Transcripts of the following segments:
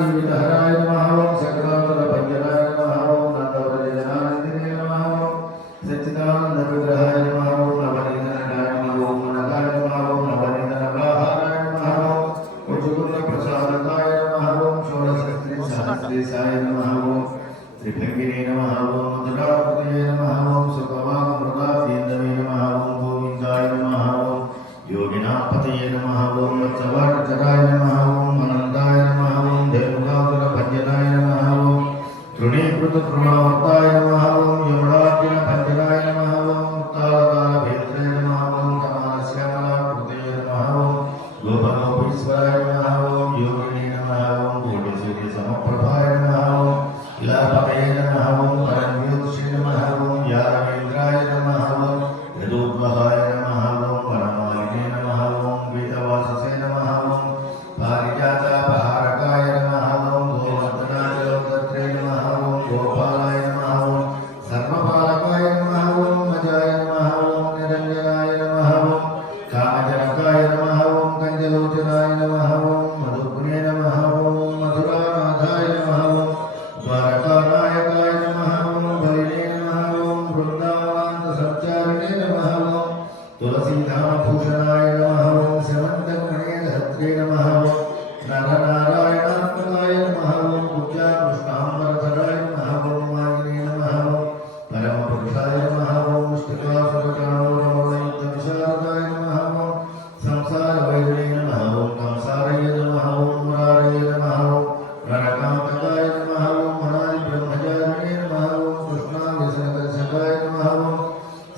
जीवितहराय नमः ओम सकलातलभञ्जनाय नमः ओम नन्दव्रजनानन्दिने नमः ओम सच्चिदानन्द विग्रहाय नमः ओम नवनीतनटाय नमः ओम नगाय नमः ओम नवनीतनग्राहाय नमः ओम उज्जुलप्रसादकाय नमः ओम षोडशस्त्रीसहस्रेशाय नमः ओम त्रिभंगिने नमः ओम मधुरापतये नमः ओम सुखवामृताभ्येन्दवे नमः ओम गोविन्दाय नमः ओम योगिनापतये नमः ओम वत्सवाटचराय नमः ओम अनन्ताय नमः ओम धेनुकासुरभञ्जनाय नमः ओम तृणीकृततृणावर्ताय नमः ओम यमराज्ञनभञ्जनाय नमः ओम मुक्तावतारभेन्द्रे नमः ओम कमलश्यामलाकृतये नमः ओम गोपगोपीश्वराय नमः ओम योगिने नमः ओम कोटिसूर्यसमप्रभाय नमः ओम इलापतये नमः ओम परमज्योतिषे नमः ओम यादवेन्द्राय नमः ओम यदोद्वहाय नमः ओम वनमालिने नमः ओम वेदवाससे नमः ओम पारिजातापहारकाय नमः ओम गोवर्धनाचलोकत्रे नमः ओम गोपालाय नमः ओम सर्वपालकाय नमः ओम अजाय नमः ओम निरञ्जनाय नमः ओम कामजनकाय नमः ओम कञ्जलोचनाय नमः ओम मधुपुने नमः ओम मधुरानाथाय नमः ओम द्वारकानायकाय नमः ओम बलिने नमः ओम वृन्दावनान्तसञ्चारिणे नमः ओम तुलसीधामभूषणाय नमः ओम स्यवन्तगणेशहस्त्रे नमः ओम नरनारायणात्मकाय नमः ओम कुब्जाकृष्णाम्बरधराय नमः ओम वाजिने नमः ओम परमपुरुषाय नमः ओम मुष्टिकासुरकाणूरमलयुद्धविशारदाय नमः ओम संसारवैरिणे नमः ओम कंसारय नमः ओम मुरारये नमः ओम रणकान्तकाय नमः ओम मनादिब्रह्मचारिणे नमः ओम कृष्णाव्यसनकर्षकाय नमः ओम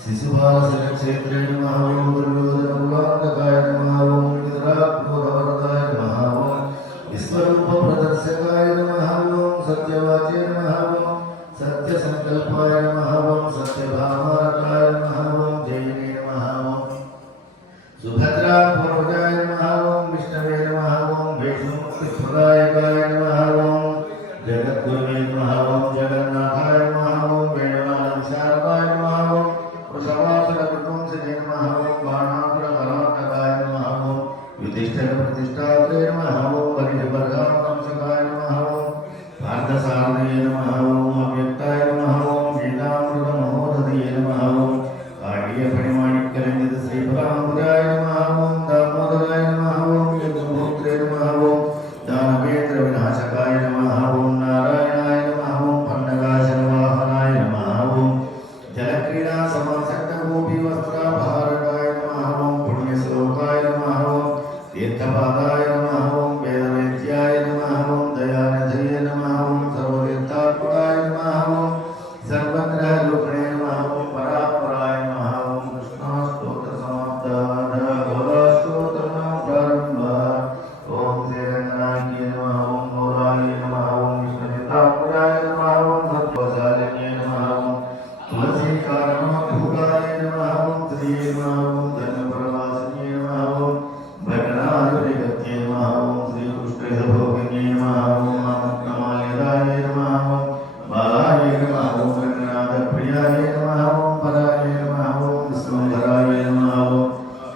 शिशुभासनक्षेत्रे नमः ओम दुर्योधनकुलान्तकाय नमः ओम विदुराक्रोधवरदाय नमः ओम विश्वरूपप्रदर्शकाय नमः ओम सत्यवाचे नमः ओम सत्यसङ्कल्पाय नमः ओम सत्यभामारकाय नमः ओम जयिने नमः ओम सुभद्रापूर्वजाय नमः ओम विष्णवे नमः ओम विष्णुमुक्तिप्रदायकाय नमः ओम जगद्गुरुवे नमः ओम जगन्नाथाय नमः ओम वेणुमानविशारदाय नमः ओम वृषभासुरविध्वंसने नमः ओम बाणासुरकलाटकाय नमः ओम युधिष्ठिरप्रतिष्ठात्रे नमः ओम बलिजबर्हांसकाय नमः ओम पार्थसारथये नमः ओम अव्यक्ताय नमः ओम गीतामृतमहोदधये नमः ओम काळीयफणिमाणिक्यरञ्जित श्रीफलाम्बुजाय नमः ओम दामोदराय नमः ओम यज्ञभोक्त्रे नमः ओम दानवेन्द्रविनाशकाय नमः ओम नारायणाय नमः ओम पन्नगाशनवाहनाय नमः ओम जलक्रीडासमासक्तगोपीवस्त्रापहारकाय नमः ओम पुण्यश्लोकाय नमः ओम तीर्थपादाय नमः ओम वेदवेद्याय नमः ओम दयानिधये नमः ओम सर्वतीर्थात्मकाय नमः ओम सर्वग्रहरूपिणे नमः ओम परात्पराय नमः ओम कृष्णास्तोत्रसमाप्ताः गोदास्तोत्रम् प्रारम्भः ओम श्रीरङ्गनाथाय नमः ओम गौराय नमः ओम विष्णुचित्तात्मजाय नमः ओम सत्त्वशालिन्ये नमः ओम तुलसीकारणमभूताय नमः ओम श्रीये नमः ओम धन्यप्रवासिन्ये नमः ओम भटनायुरिगत्ये नमः ओम श्रीकृष्णभोगिन्ये नमः ओम नमायदाय नमः ओम बालाय नमः ओम रङ्गनाथप्रियाय नमः ओम पदाय नमः ओम विष्णुधराय नमः ओम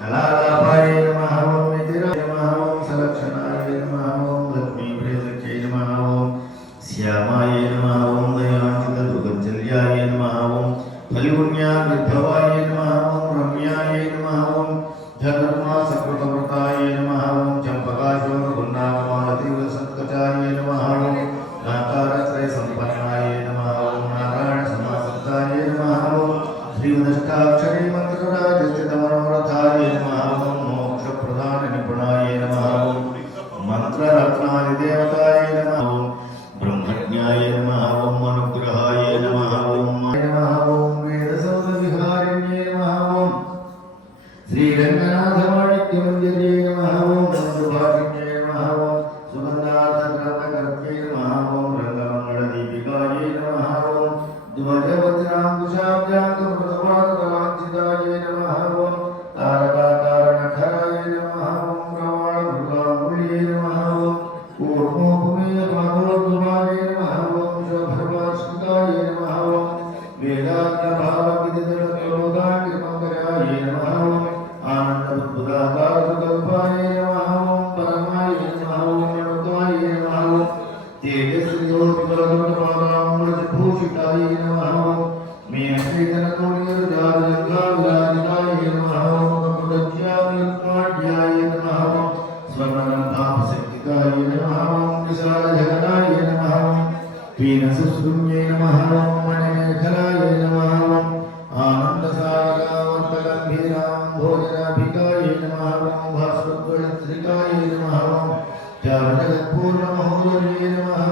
कलालापाय नमः ओम मिथिराय नमः ओम सलक्षणाय नमः ओम लक्ष्मीप्रियसख्यै नमः ओम श्यामाय नमः ओम दयाञ्चितदुर्गञ्जल्याय नमः ओम फल्गुण्याद्विभवाय नमः ओम रम्याय नमः ओम धनुर्मासकृतव्रताय नमः ओम चम्पकाशोरगुन्नागमालतीव्रसत्कचाय नमः ओम नाकारत्रयसम्पन्नाय नमः ओम नारायणसमासक्ताय नमः ओम श्रीमदष्टाक्षरी मन्त्रराजस्थितमनोरथाय नमः ओम मोक्षप्रदाननिपुणाय नमः ओम मन्त्ररत्नादिदेवताय नमः ओम ब्रह्मज्ञाय नमः ओम अनुग्रहाय नमः ओम वेदसौधविहारिण्ये नमः ओम श्रीरङ्गनाथमाणिक्यमञ्जरी नमः ओम बन्धुभागिन्ये नमः ओम सुगन्धार्थग्रन्थकर्त्रे नमः ओम रङ्गमङ्गलदीपिकाय नमः ओम ध्वजवज्राङ्कुशाब्जाङ्कमृतपादकलाञ्छिताय नमः ओम तारकाकारणखराय नमः ओम प्रवाळमृगामूल्ये नमः ओम कूर्मोपमेयमाधोद्भवाय नमः ओम तेजस्वियोतिपरमपादाम्बरभूषिताय नमः मीनश्रीधनकोटिरजातजङ्घाविराजिताय नमः कपुटज्यामिर्माढ्याय नमः स्वर्णगन्धापशक्तिकाय नमः विशालजगदाय नमः पीनसुशृङ्गे नमः मणिमेखलाय नमः आनन्दसागरावर्तगम्भीरां भोजनाभिकाय नमः भास्वत्वयत्रिकाय नमः जगत्पूर्णमहोदये नमः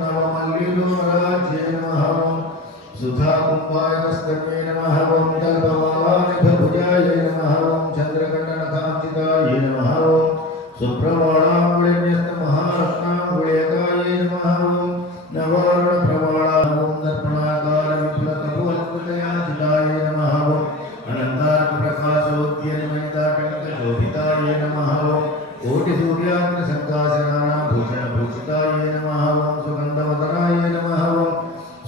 नवमल्लिलोराज्ये नमः सुधाकुम्भायस्तमे नमः तल्पमालानिभभुजाय नमः चन्द्रकण्डनकान्तिकाय नमः सुप्रमाणाम्बुलिन्यस्तमहारत्नाम्बुलेकाय नमः नवार्णप्रमाणां दर्पणाकारविपुलकपोलकृतयाजिताय नमः अनन्तार्कप्रकाशोद्यनिमयिताकण्ठशोभिताय नमः कोटिसूर्याग्रसङ्काशनानाभूषणभूषिताय नमः सुगन्धवदनाय नमः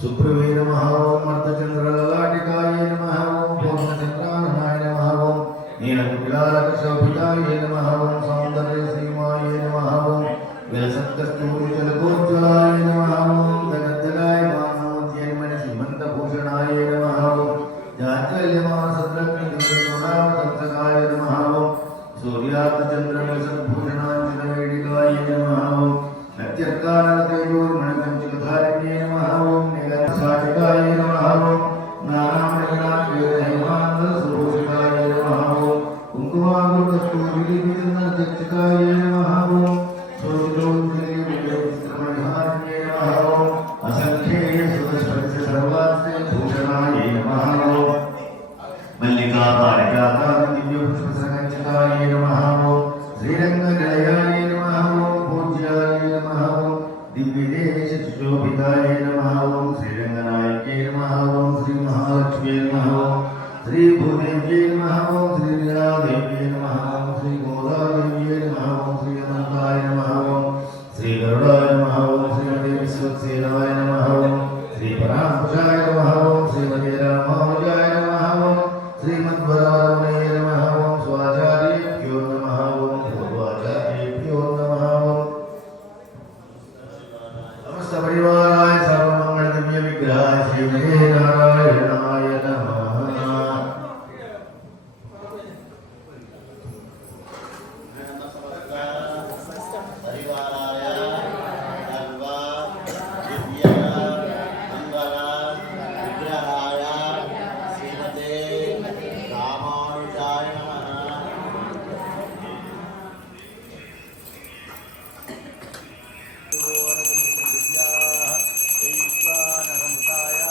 सुप्रवे नमः मर्दचन्द्रललाटिकाय नमः पूर्णचन्द्राननाय नमः नीलकुटिलालकशोभिताय नमः सौन्दर्यसीमाय नमः विलसत्कस्तूरिजलकोज्ज्वलाय नमः जगद्दलाय मानवोद्यनिमणिसीमन्तभूषणाय नमः जाज्वल्यमानसद्रग्निगुणसोडावतंसकाय नमः सूर्याग्रचन्द्रमसद्भूषणाञ्जनवेदिकाय नमः नत्यर्कानलतेजोर्मणकञ्चुकधारिण्ये नमः नीलसाटिकाय नमः नानामणिनाथेहिमानन्दसुभूषिताय नमः कुङ्कुमाङ्गकस्तूरिलिपितनचर्चिताय नमः सोतिलोकिलिपितमणिहारिण्ये नमः असङ्ख्येयसुतस्पर्शसर्वास्ते भूषणाय नमः मल्लिकापारिजातादिव्यपुष्पसङ्गच्छिताय नमः श्रीरङ्गनिलयाय नमः पूज्याय नमः दिव्यदेशशोभिताय नमः श्रीरङ्गनायके नमः श्रीमहालक्ष्म्यै नमः श्रीभूदेव्यै नमः श्रीलीलादेव्यै नमः श्रीगोदादेव्यै नमः श्रीअनन्ताय नमः श्रीगरुडाय नमः श्रीमते विश्वक्सेनाय नमः श्रीपराङ्कुशाय नमः श्रीमते रामानुजाय नमः श्रीमद्वरारमणे नमः स्वाचार्येभ्यो नमः पूर्वाचार्येभ्यो नमः समस्तपरिवाराय सर्वमङ्गलदिव्यविग्रहाय श्रीमते नारायणाय नमः विद्या